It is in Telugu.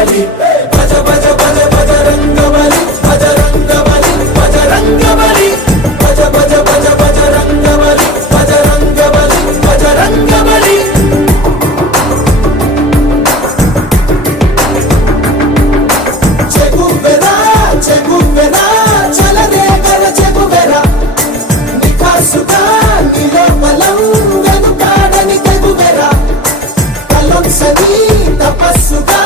బలి భజ భజ భజ బజరంగ బలి బజరంగ బలి బజరంగ బలి భజ భజ భజ బజరంగ బలి బజరంగ బలి బజరంగ బలి చెగువెరా చెగువెరా చలరేగల చెగువెరా నిఖాసుగా నీలో బలం వెనుకాడని తెగువెరా కలం సని తపస్సుగా